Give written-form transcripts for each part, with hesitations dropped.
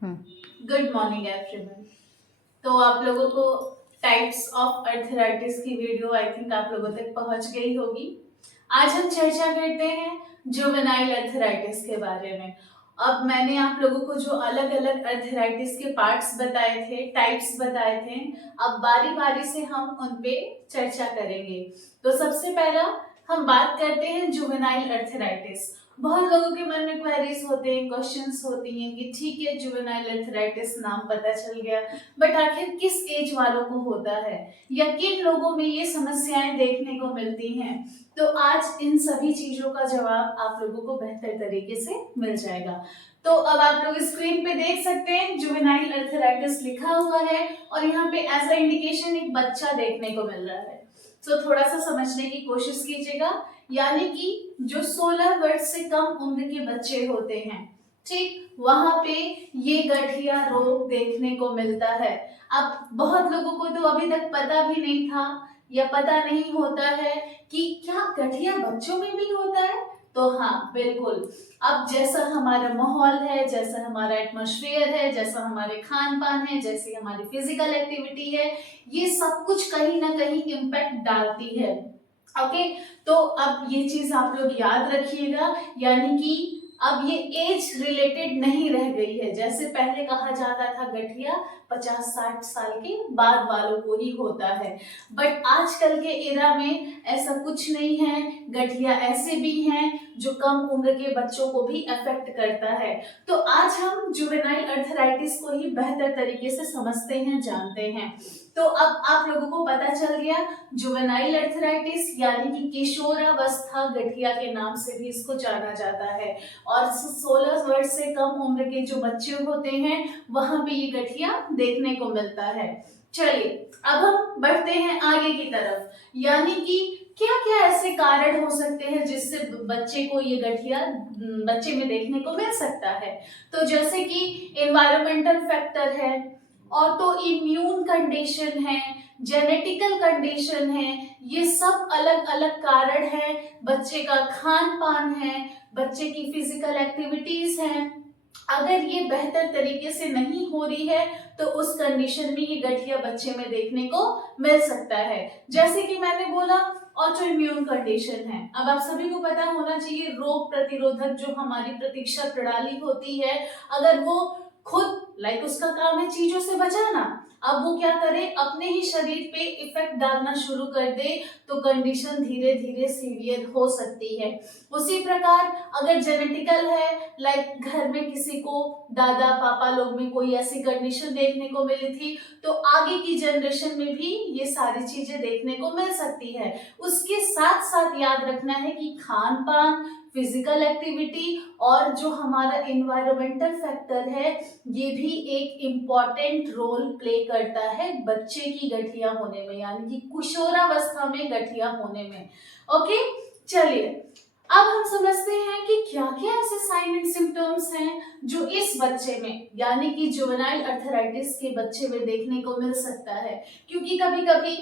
Good morning everyone. तो आप लोगों को टाइप्स ऑफ अर्थराइटिस की वीडियो आई थिंक आप लोगों तक पहुंच गई होगी। आज हम चर्चा करते हैं जुवेनाइल अर्थराइटिस के बारे में। अब मैंने आप लोगों को जो अलग अलग अर्थराइटिस के पार्ट्स बताए थे, टाइप्स बताए थे, अब बारी बारी से हम उन पे चर्चा करेंगे। तो सबसे पहला हम बात करते हैं जुवेनाइल अर्थराइटिस। बहुत लोगों के मन में क्वेरीज होते हैं, क्वेश्चंस होती हैं कि ठीक है जुवेनाइल अर्थराइटिस नाम पता चल गया, बट आखिर किस एज वालों को होता है या किन लोगों में ये समस्याएं देखने को मिलती हैं। तो आज इन सभी चीजों का जवाब आप लोगों को बेहतर तरीके से मिल जाएगा। तो अब आप लोग स्क्रीन पे देख सकते हैं जुवेनाइल अर्थराइटिस लिखा हुआ है और यहाँ पे एज अ इंडिकेशन एक बच्चा देखने को मिल रहा है। तो थोड़ा सा समझने की कोशिश कीजिएगा। यानी कि जो 16 वर्ष से कम उम्र के बच्चे होते हैं, ठीक, वहां पे ये गठिया रोग देखने को मिलता है। अब बहुत लोगों को तो अभी तक पता भी नहीं था या पता नहीं होता है कि क्या गठिया बच्चों में भी होता है। तो हाँ, बिल्कुल। अब जैसा हमारा माहौल है, जैसा हमारा एटमॉस्फेयर है, जैसा हमारे खान पान है, जैसी हमारी फिजिकल एक्टिविटी है, ये सब कुछ कहीं ना कहीं इम्पैक्ट डालती है। ओके, तो अब ये चीज आप लोग याद रखिएगा। यानी कि अब ये एज रिलेटेड नहीं रह गई है। जैसे पहले कहा जाता था गठिया 50-60 साल के बाद वालों को ही होता है, बट आजकल के एरा में ऐसा कुछ नहीं है। गठिया ऐसे भी हैं जो कम उम्र के बच्चों को भी अफेक्ट करता है। तो आज हम जुवेनाइल अर्थराइटिस को ही बेहतर तरीके से समझते हैं, जानते हैं। तो अब आप लोगों को पता चल गया जुवेनाइल अर्थराइटिस यानी कि किशोरावस्था गठिया के नाम से भी इसको जाना जाता है। और 16 वर्ष से कम उम्र के जो बच्चे होते हैं वहां पे ये गठिया देखने को मिलता है। चलिए अब हम बढ़ते हैं आगे की तरफ। यानी कि क्या क्या ऐसे कारण हो सकते हैं जिससे बच्चे को ये गठिया बच्चे में देखने को मिल सकता है। तो जैसे कि एनवायरमेंटल फैक्टर है, ऑटो इम्यून कंडीशन है, जेनेटिकल कंडीशन है, ये सब अलग अलग कारण है। बच्चे का खान पान है, बच्चे की फिजिकल एक्टिविटीज हैं। अगर ये बेहतर तरीके से नहीं हो रही है तो उस कंडीशन में ये गठिया बच्चे में देखने को मिल सकता है। जैसे कि मैंने बोला ऑटो इम्यून कंडीशन है। अब आप सभी को पता होना चाहिए रोग प्रतिरोधक जो हमारी प्रतिरक्षा प्रणाली होती है, अगर वो खुद उसका काम है चीजों से बचाना, अब वो क्या करे अपने ही शरीर पे इफेक्ट डालना शुरू कर दे तो कंडीशन धीरे धीरे सीवियर हो सकती है। उसी प्रकार अगर जेनेटिकल है, घर में किसी को दादा पापा लोग में कोई ऐसी कंडीशन देखने को मिली थी तो आगे की जनरेशन में भी ये सारी चीजें देखने को मिल सकती है। उसके साथ साथ याद रखना है कि खान पान, फिजिकल एक्टिविटी और जो हमारा इन्वायरमेंटल फैक्टर है ये भी एक इम्पॉर्टेंट रोल प्ले करता है बच्चे की गठिया होने में, यानी कि किशोरावस्था में गठिया होने में। ओके, चलिए अब हम समझते हैं कि क्या क्या ऐसे साइन एंड सिम्टम्स हैं जो इस बच्चे में यानी कि जुवेनाइल अर्थराइटिस के बच्चे में देखने को मिल सकता है। क्योंकि कभी कभी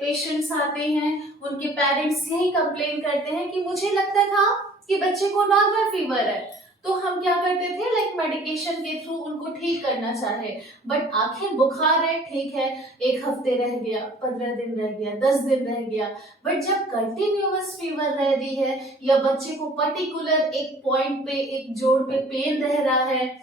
पेशेंट्स आते हैं, उनके पेरेंट्स यही कंप्लेन करते हैं कि मुझे लगता था कि बच्चे को नॉर्मल फीवर है, तो हम क्या करते थे मेडिकेशन के थ्रू उनको ठीक करना चाहे, बट आखिर बुखार है, ठीक है, 1 हफ्ते रह गया, 15 दिन रह गया, 10 दिन रह गया, बट जब कंटिन्यूअस फीवर रह रही है या बच्चे को पर्टिकुलर एक पॉइंट पे, एक जोड़ पे पेन रह रहा है,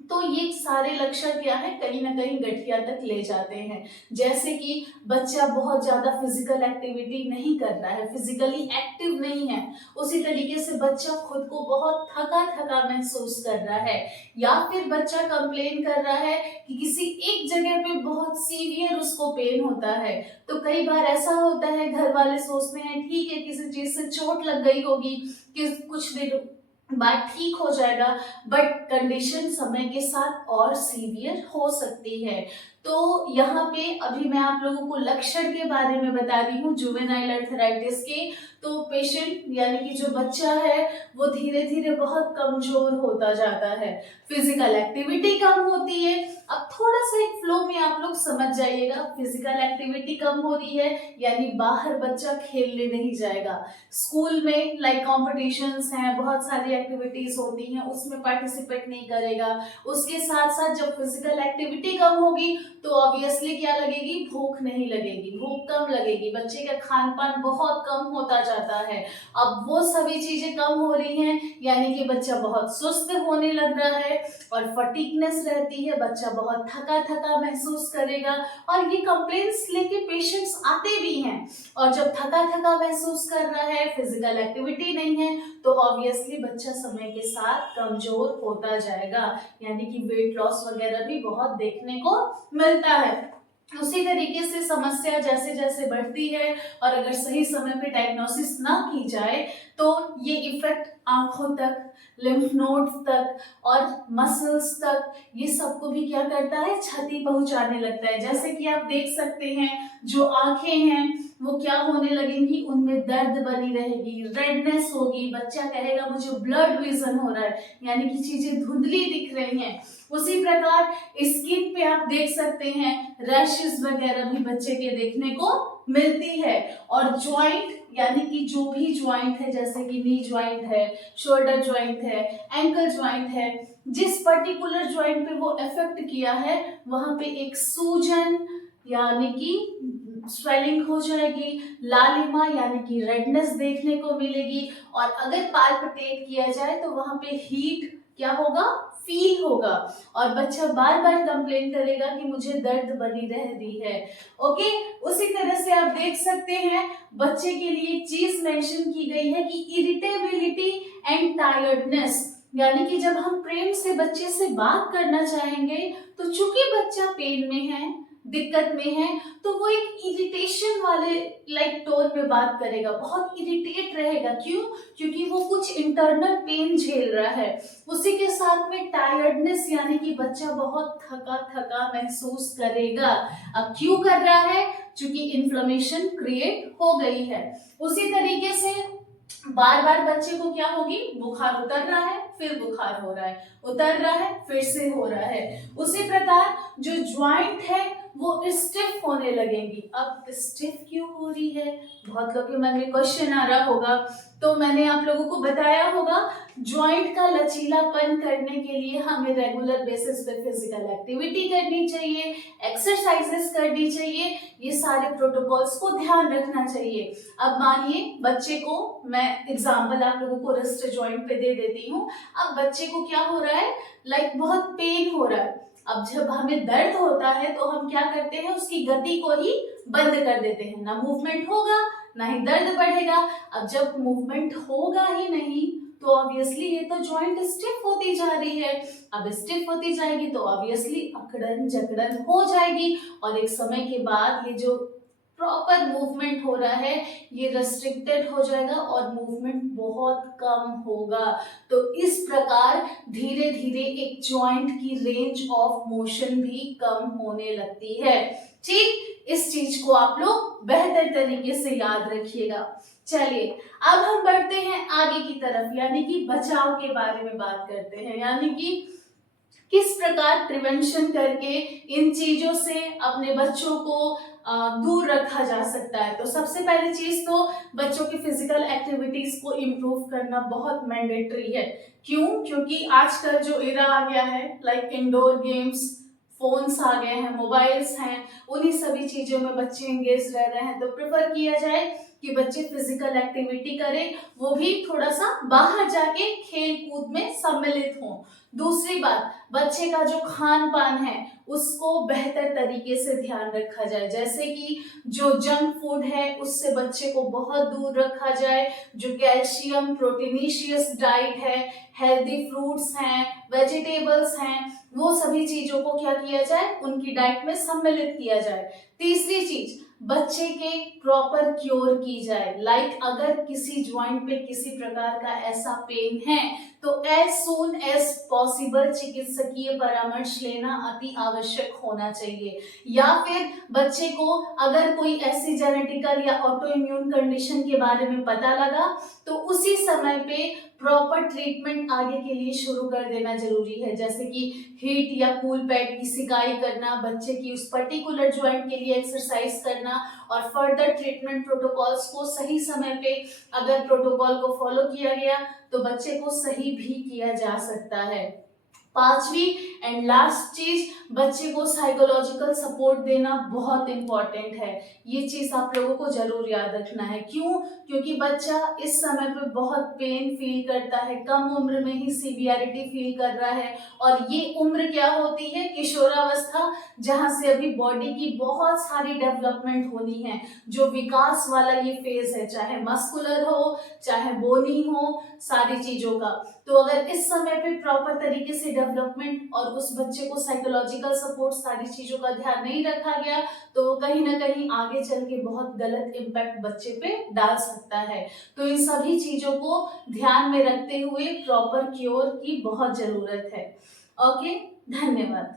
तो ये सारे लक्षण क्या है कहीं ना कहीं गठिया तक ले जाते हैं। जैसे कि बच्चा बहुत ज्यादा फिजिकल एक्टिविटी नहीं कर रहा है, फिजिकली एक्टिव नहीं है, उसी तरीके से बच्चा खुद को बहुत थका थका महसूस कर रहा है, या फिर बच्चा कंप्लेन कर रहा है कि किसी एक जगह पे बहुत सीवियर उसको पेन होता है। तो कई बार ऐसा होता है घर वाले सोचते हैं ठीक है किसी चीज से चोट लग गई होगी कि कुछ दिन बात ठीक हो जाएगा, बट कंडीशन समय के साथ और सीवियर हो सकती है। तो यहाँ पे अभी मैं आप लोगों को लक्षण के बारे में बता रही हूँ जुवेनाइल अर्थराइटिस के। तो पेशेंट यानी कि जो बच्चा है वो धीरे धीरे बहुत कमजोर होता जाता है, फिजिकल एक्टिविटी कम होती है। अब थोड़ा सा एक फ्लो में आप लोग समझ जाइएगा, फिजिकल एक्टिविटी कम हो रही है यानी बाहर बच्चा खेलने नहीं जाएगा, स्कूल में लाइक कॉम्पिटिशन्स हैं, बहुत सारी एक्टिविटीज होती हैं, उसमें पार्टिसिपेट नहीं करेगा। उसके साथ साथ जब फिजिकल एक्टिविटी कम होगी तो ऑब्वियसली क्या लगेगी, भूख नहीं लगेगी, भूख कम लगेगी, बच्चे का खान पान बहुत कम होता जाता है। अब वो सभी चीजें कम हो रही हैं यानी कि बच्चा बहुत सुस्त होने लग रहा है और फटीगनेस रहती है, बच्चा बहुत थका थका महसूस करेगा। और ये कंप्लेंट्स लेके पेशेंट्स आते भी हैं। और जब थका थका महसूस कर रहा है, फिजिकल एक्टिविटी नहीं है, तो ऑब्वियसली बच्चा समय के साथ कमजोर होता जाएगा, यानी कि वेट लॉस वगैरह भी बहुत देखने को मिलता है। उसी तरीके से समस्या जैसे जैसे बढ़ती है और अगर सही समय पे डायग्नोसिस ना की जाए तो ये इफेक्ट आंखों तक, लिम्फ नोड्स तक और मसल्स तक, ये सबको भी क्या करता है, क्षति पहुंचाने लगता है। जैसे कि आप देख सकते हैं जो आंखें हैं वो क्या होने लगेंगी, उनमें दर्द बनी रहेगी, रेडनेस होगी, बच्चा कहेगा मुझे ब्लड विजन हो रहा है, यानी कि चीजें धुंधली दिख रही हैं। उसी प्रकार स्किन पे आप देख सकते हैं रैशेस वगैरह भी बच्चे के देखने को मिलती है। और ज्वाइंट यानी कि जो भी ज्वाइंट है, जैसे कि नी ज्वाइंट है, शोल्डर ज्वाइंट है, एंकल ज्वाइंट है, जिस पर्टिकुलर ज्वाइंट पे वो इफेक्ट किया है वहां पे एक सूजन यानी कि स्वेलिंग हो जाएगी, लालिमा यानी कि रेडनेस देखने को मिलेगी। और अगर पाल्पिटेट किया जाए तो वहां पे हीट क्या होगा, फील होगा और बच्चा बार बार कंप्लेन करेगा कि मुझे दर्द बनी रह रही है। ओके, उसी तरह से आप देख सकते हैं बच्चे के लिए एक चीज मेंशन की गई है कि इरिटेबिलिटी एंड टायर्डनेस, यानी कि जब हम प्रेम से बच्चे से बात करना चाहेंगे तो चूंकि बच्चा पेन में है, दिक्कत में है, तो वो एक इरिटेशन वाले लाइक टोन में बात करेगा, बहुत इरिटेट रहेगा। क्यों? क्योंकि वो कुछ इंटरनल पेन झेल रहा है। उसी के साथ में टायर्डनेस यानी कि बच्चा बहुत थका थका महसूस करेगा। अब क्यों कर रहा है? क्योंकि इन्फ्लेमेशन क्रिएट हो गई है। उसी तरीके से बार बार बच्चे को क्या होगी, बुखार उतर रहा है फिर बुखार हो रहा है, उतर रहा है फिर से हो रहा है। उसी प्रकार जो ज्वाइंट है वो स्टिफ होने लगेंगी। अब स्टिफ क्यों हो रही है, बहुत लोगों के मन में क्वेश्चन आ रहा होगा। तो मैंने आप लोगों को बताया होगा ज्वाइंट का लचीलापन करने के लिए हमें रेगुलर बेसिस पे फिजिकल एक्टिविटी करनी चाहिए, एक्सरसाइजेस करनी चाहिए, ये सारे प्रोटोकॉल्स को ध्यान रखना चाहिए। अब मानिए बच्चे को, मैं एग्जांपल आप लोगों को रिस्ट जॉइंट पे दे देती हूँ। अब बच्चे को क्या हो रहा है, लाइक बहुत पेन हो रहा है। अब जब हमें दर्द होता है तो हम क्या करते हैं, उसकी गति को ही बंद कर देते हैं, ना मूवमेंट होगा ना ही दर्द बढ़ेगा। अब जब मूवमेंट होगा ही नहीं तो ऑब्वियसली ये तो जॉइंट स्टिफ होती जा रही है। अब स्टिफ होती जाएगी तो ऑब्वियसली अकड़न जकड़न हो जाएगी और एक समय के बाद ये जो प्रॉपर मूवमेंट हो रहा है ये रेस्ट्रिक्टेड हो जाएगा और मूवमेंट बहुत कम होगा। तो इस प्रकार धीरे धीरे एक जॉइंट की रेंज ऑफ मोशन भी कम होने लगती है। ठीक, इस चीज को आप लोग बेहतर तरीके से याद रखिएगा। चलिए अब हम बढ़ते हैं आगे की तरफ, यानी कि बचाव के बारे में बात करते हैं, यानी कि किस प्रकार प्रिवेंशन करके इन चीजों से अपने बच्चों को दूर रखा जा सकता है। तो सबसे पहली चीज तो बच्चों की फिजिकल एक्टिविटीज को इम्प्रूव करना बहुत मैंडेटरी है। क्यों? क्योंकि आजकल जो एरा आ गया है लाइक इंडोर गेम्स, फोन्स आ गए हैं, मोबाइल्स हैं, उन्हीं सभी चीजों में बच्चे एंगेज रह रहे हैं। तो प्रेफर किया जाए कि बच्चे फिजिकल एक्टिविटी करें, वो भी थोड़ा सा बाहर जाके खेल कूद में सम्मिलित हों। दूसरी बात, बच्चे का जो खान पान है उसको बेहतर तरीके से ध्यान रखा जाए, जैसे कि जो जंक फूड है उससे बच्चे को बहुत दूर रखा जाए। जो कैल्शियम प्रोटीनिशियस डाइट है, हेल्दी फ्रूट्स हैं, वेजिटेबल्स हैं, वो सभी चीजों को क्या किया जाए, उनकी डाइट में सम्मिलित किया जाए। तीसरी चीज, बच्चे के प्रॉपर क्योर की जाए। लाइक अगर किसी ज्वाइंट पे किसी प्रकार का ऐसा पेन है तो एज सून एज पॉसिबल चिकित्सकीय परामर्श लेना अति आवश्यक होना चाहिए। या फिर बच्चे को अगर कोई ऐसी जेनेटिकल या ऑटो इम्यून कंडीशन के बारे में पता लगा तो उसी समय पे प्रॉपर ट्रीटमेंट आगे के लिए शुरू कर देना जरूरी है, जैसे कि हीट या कूल पैड की सिकाई करना, बच्चे की उस पर्टिकुलर ज्वाइंट के लिए एक्सरसाइज करना और फर्दर ट्रीटमेंट प्रोटोकॉल्स को सही समय पे अगर प्रोटोकॉल को फॉलो किया गया तो बच्चे को सही भी किया जा सकता है। पांचवी एंड लास्ट चीज, बच्चे को साइकोलॉजिकल सपोर्ट देना बहुत इंपॉर्टेंट है। ये चीज आप लोगों को जरूर याद रखना है। क्यों? क्योंकि बच्चा इस समय पे बहुत पेन फील करता है, कम उम्र में ही सीवियरिटी फील कर रहा है। और ये उम्र क्या होती है? किशोरावस्था, जहां से अभी बॉडी की बहुत सारी डेवलपमेंट होनी है। जो विकास वाला ये फेज है, चाहे मस्कुलर हो चाहे बोनी हो, सारी चीजों का। तो अगर इस समय पे प्रॉपर तरीके से डेवलपमेंट और उस बच्चे को साइकोलॉजिकल सपोर्ट, सारी चीजों का ध्यान नहीं रखा गया तो कहीं ना कहीं आगे चल के बहुत गलत इम्पैक्ट बच्चे पे डाल सकता है। तो इन सभी चीजों को ध्यान में रखते हुए प्रॉपर क्योर की बहुत जरूरत है। ओके, धन्यवाद।